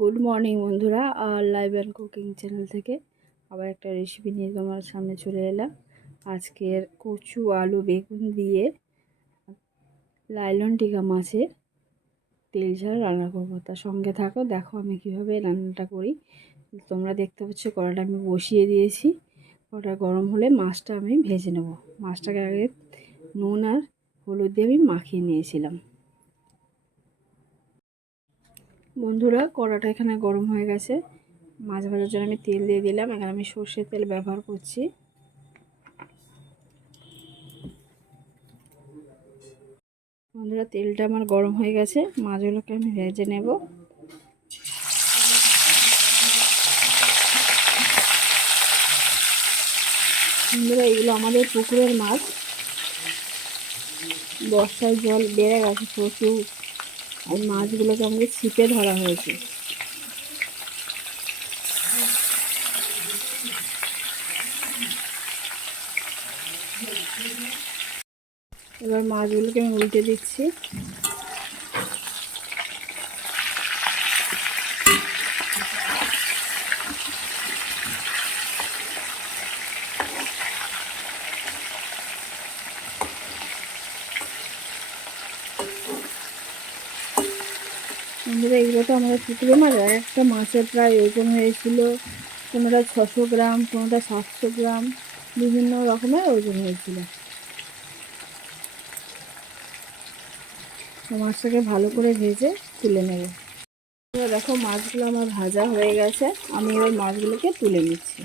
Good morning বন্ধুরা। আর live and cooking channel থেকে আবার একটা রেসিপি নিয়ে তোমার সামনে চলে এলাম। আজকের কচু আলু বেগুন দিয়ে লাইলন টিকা মাছের তেল ঝাল রান্না করব। তার সঙ্গে থাকো, দেখো আমি কীভাবে রান্নাটা করি। তোমরা দেখতে পাচ্ছ কড়াটা আমি বসিয়ে দিয়েছি। কড়া গরম হলে মাছটা আমি ভেজে নেব। মাছটাকে আগে নুন আর হলুদ দিয়ে আমি মাখিয়ে নিয়েছিলাম। বন্ধুরা, কড়াটা এখানে গরম হয়ে গেছে। মাছ ভাজার জন্য আমি তেল দিয়ে দিলাম। এখানে আমি সর্ষের তেল ব্যবহার করছি। বন্ধুরা, তেলটা আমার গরম হয়ে গেছে। মাছগুলোকে আমি ভেজে নেব। বন্ধুরা, এগুলো আমাদের পুকুরের মাছ। বর্ষায় জল বেড়ে গেছে প্রচুর। আর মাছগুলোকে আমাদের ছিপে ধরা হয়েছে। এবার মাছগুলোকে আমি উল্টে দিচ্ছি। বন্ধুরা, এগুলো তো আমাদের পুকুরে মাছ একটা মাছের প্রায় ওজন হয়েছিল কোনোটা ছশো গ্রাম কোনোটা সাতশো গ্রাম, বিভিন্ন রকমের ওজন হয়েছিল। মাছটাকে ভালো করে ভেজে তুলে নেব। দেখো, মাছগুলো আমার ভাজা হয়ে গেছে, আমি এবার মাছগুলোকে তুলে নিচ্ছি।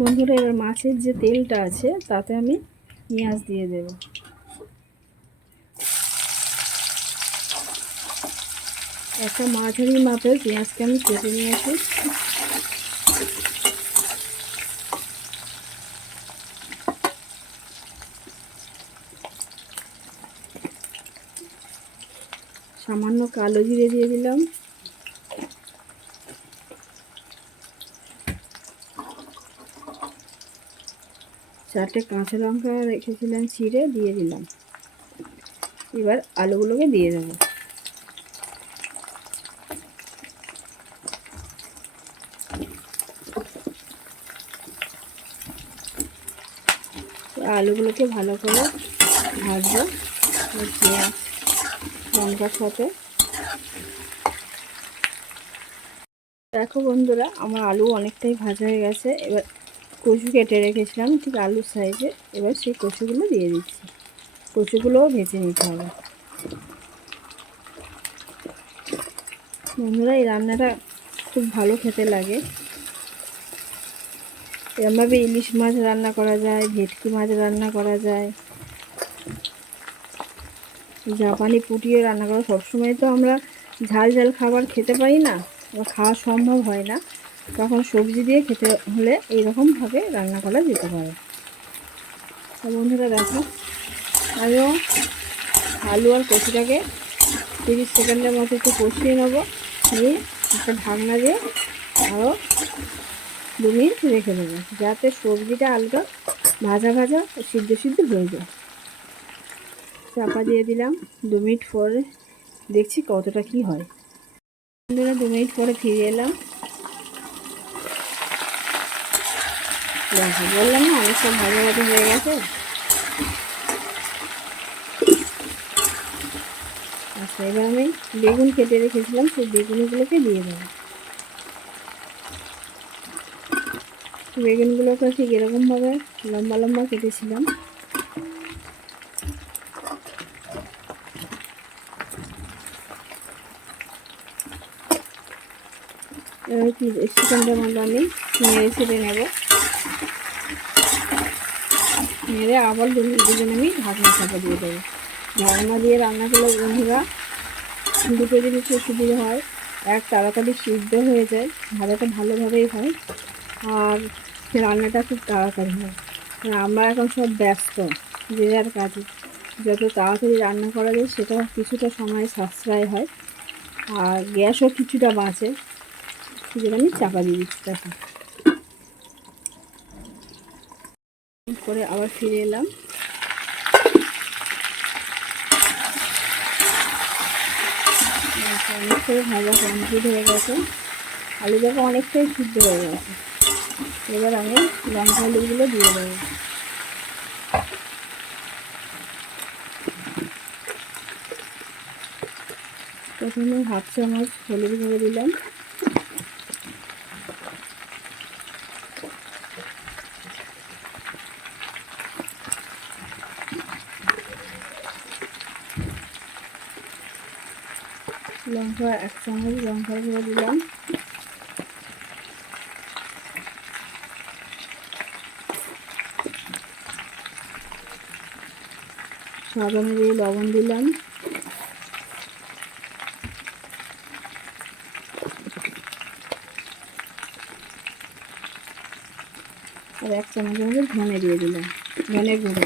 বন্ধুরা, এবার মাছের যে তেলটা আছে, তাতে আমি পেঁয়াজ দিয়ে দেব। একটা মাঝারি মাপের পেঁয়াজকে আমি কেটে নিয়েছি সামান্য কালো জিরে দিয়ে দিলাম। চারটে কাঁচা লঙ্কা রেখেছিলাম, ছিঁড়ে দিয়ে দিলাম। এবার আলুগুলোকে দিয়ে দেব। আলুগুলোকে ভালো করে ভাজবো পেঁয়াজ, লঙ্কার সাথে। দেখো বন্ধুরা, আমার আলু অনেকটাই ভাজা হয়ে গেছে। এবার কচু কেটে রেখেছিলাম ঠিক আলুর সাইজে। এবার সেই কচুগুলো দিয়ে দিচ্ছি। কচুগুলোও ভেজে নিতে হবে। বন্ধুরা, এই রান্নাটা খুব ভালো খেতে লাগে। এরমভাবে ইলিশ মাছ রান্না করা যায়, ভেটকি মাছ রান্না করা যায়। জাপানি পুটিয়ে রান্না করা সবসময় তো আমরা ঝাল ঝাল খাবার খেতে পারি না খাওয়া সম্ভব হয় না। তখন সবজি দিয়ে খেতে হলে এইরকমভাবে রান্না করা যেতে পারে। তো বন্ধুরা দেখো আমিও আলু আর কচুটাকে তিরিশ সেকেন্ডের মতো একটু কষিয়ে নেব। নিয়ে একটা ঢাকনা দিয়ে আরও দু মিনিট রেখে দেবো, যাতে সবজিটা আলুটা ভাজা ভাজা সিদ্ধ সিদ্ধ হয়ে যায়। চাপা দিয়ে দিলাম, দু মিনিট পরে দেখছি কতটা কি হয়। বন্ধুরা, দু মিনিট পরে ফিরে এলাম। দেখো, বললাম না সব ভালো ভালো হয়ে গেছে। আচ্ছা এবার আমি বেগুন কেটে রেখেছিলাম, সেই বেগুনগুলোকে দিয়ে দেবো। বেগুনগুলোকে ঠিক এরকমভাবে লম্বা লম্বা কেটেছিলাম। এবার মধ্যে আমি নেড়ে ছেড়ে নেব। নেড়ে আবার দুজন আমি ঢাকনা চাপা দিয়ে দেবো। ঢাকনা দিয়ে রান্না করলে বন্ধুরা দুটো জিনিস সুবিধা হয়, এক তাড়াতাড়ি সিদ্ধ হয়ে যায় ভাজাটা ভালোভাবেই হয় আর রান্নাটা খুব তাড়াতাড়ি হয়। আমরা এখন সব ব্যস্ত, যে যার কাজে। যত তাড়াতাড়ি রান্না করা যায়, সেটা কিছুটা সময় সাশ্রয় হয়। আর গ্যাসও কিছুটা বাঁচে, সেজন্য আমি চাপা দিয়ে দিচ্ছি দেখো করে আবার ফিরে এলাম। অনেকটাই ভাজা কমপ্লিট হয়ে গেছে। আলু দেখো অনেকটাই সিদ্ধ হয়ে গেছে। এবার আমি লঙ্কা হলুদগুলো দিয়ে দেবো। প্রথমে হাফ চামচ হলুদ গুঁড়ো দিলাম। লঙ্কা এক চামচ লঙ্কার গুঁড়ো দিলাম। স্বাদ অনুযায়ী লবণ দিলাম। আর এক চামচ মতো ধনে দিয়ে দিলাম, ধনে গুঁড়ো।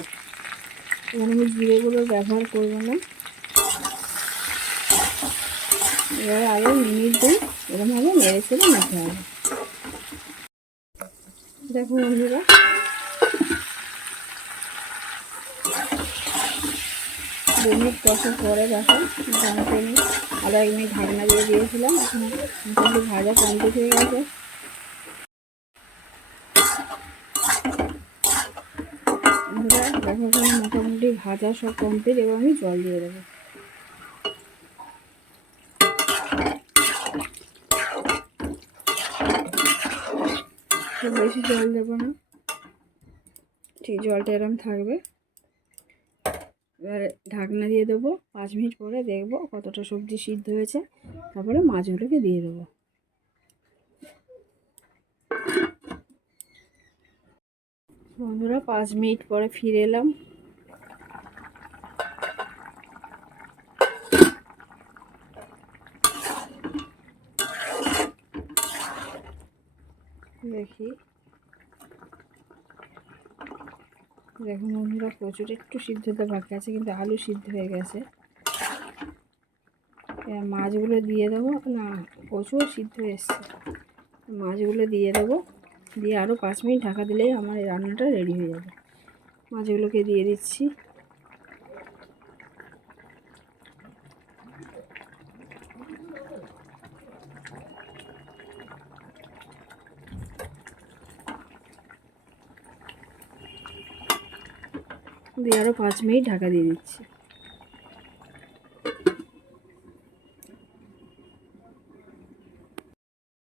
এখানে আমি জিরে গুঁড়ো ব্যবহার করব না। এবার আগে মিনিট দিই এরকমভাবে নেড়ে চেড়ে নিতে হবে। দেখো বন্ধুরা। দু মিনিট কষার পরে দেখো মোটামুটি আমি আরও এক মিনিট ঢাকনা দিয়ে দিয়েছিলাম, এখন মোটামুটি ভাজা কমপ্লিট হয়ে গেছে। দেখো মোটামুটি ভাজা সব কমপ্লিট এবার আমি জল দিয়ে দেবো। খুব বেশি জল দেবো না। ঠিক জলটা এরম থাকবে। এবারে ঢাকনা দিয়ে দেবো। পাঁচ মিনিট পরে দেখব কতটা সবজি সিদ্ধ হয়েছে। তারপরে মাছগুলোকে দিয়ে দেবো। বন্ধুরা, পাঁচ মিনিট পরে ফিরে এলাম। দেখি। দেখুন বন্ধুরা প্রচুর একটু সিদ্ধ হতে বাকি আছে, কিন্তু আলু সিদ্ধ হয়ে গেছে। মাছগুলো দিয়ে দেবো। না প্রচুর সিদ্ধ এসছে। মাছগুলো দিয়ে দেবো। দিয়ে আরও পাঁচ মিনিট ঢাকা দিলেই আমার এই রান্নাটা রেডি হয়ে যাবে। মাছগুলোকে দিয়ে দিচ্ছি। দিয়ে আরও পাঁচ মিনিট ঢাকা দিয়ে দিচ্ছি।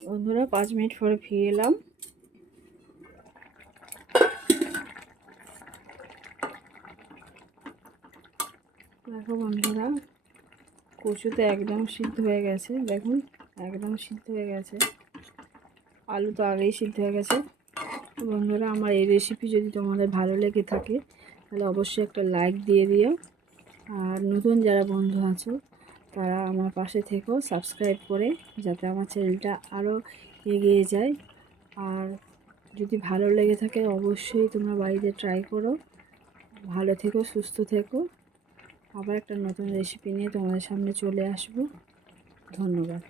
বন্ধুরা, পাঁচ মিনিট পরে ফিরে এলাম। দেখো বন্ধুরা কচু তো একদম সিদ্ধ হয়ে গেছে। দেখুন, একদম সিদ্ধ হয়ে গেছে। আলু তো আগেই সিদ্ধ হয়ে গেছে। বন্ধুরা, আমার এই রেসিপি যদি তোমাদের ভালো লেগে থাকে তাহলে অবশ্যই একটা লাইক দিয়ে দিও। আর নতুন যারা বন্ধু আছো, তারা আমার পাশে থেকেও সাবস্ক্রাইব করে, যাতে আমার চ্যানেলটা আরও এগিয়ে যায়। আর যদি ভালো লেগে থাকে, অবশ্যই তোমরা বাড়িতে ট্রাই করো। ভালো থেকো, সুস্থ থেকো। আবার একটা নতুন রেসিপি নিয়ে তোমাদের সামনে চলে আসব। ধন্যবাদ।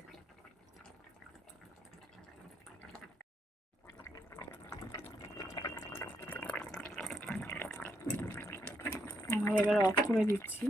আমরা এবার অফ করে দিচ্ছি